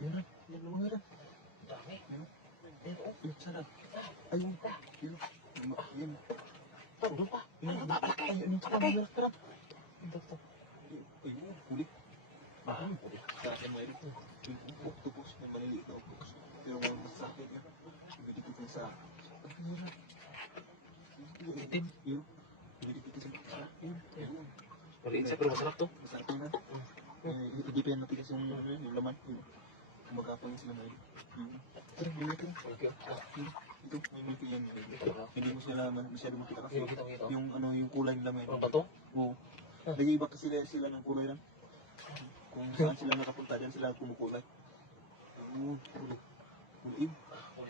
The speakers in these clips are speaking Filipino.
Meron. Meron. Dami. Sana. Ayun. Yun. Yun. Doon pa. Ayun. Ayun. Tara. Ayun. Huli. Huli. Sa akin mayroon. Octopus. May maliliit na octopus. Pero mga masakit niya. Ibigit ko sa... Itim. Yun. Ibigit ko sa... Yun. Maliit siya pero masarap to. Masarap na. Hindi pa yan matigas yung laman. Kumagapang sila na yun. Tara, bilhin ko. Ito, may multi yan. Hindi mo sila masyado makita kasi yung yung kulay ng laman. Ano ba to? Oo. Nag-iiba kasi sila ng kulay lang. Kung saan sila nakapunta, dyan sila kumukulay. Oo, huli. Huli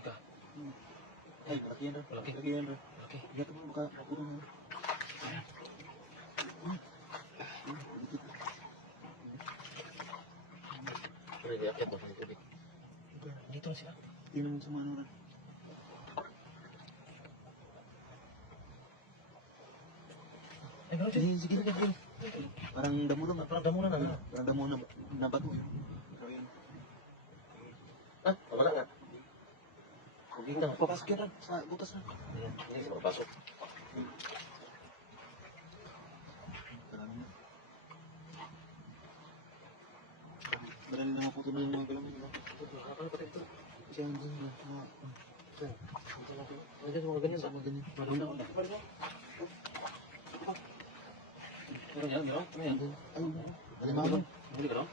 ka. Ay, malaki yan rin. Malaki. Malaki yan rin. Malaki. Igat mo, makakulong mo. Pero hindi akit ba? Dito na sila. Tingnan mo sa mga ano rin. Ay, meron siya. Sige, sige. Parang damo lang. Parang damo na na. Parang damo na bato yun. Pero yun. Ah, wala nga. Huwag na. Papasok yan rin. Sa butas na. Ayan, hindi siya makapasok. Marami na. Marami na maputo na yung mga galamay. Ano pa ito? Siya yung dun na. Nandiyan mga ganyan sa Mga ganyan. Meron na. Meron yan, meron. Ano yan? Ay, alimango. Huli ka lang?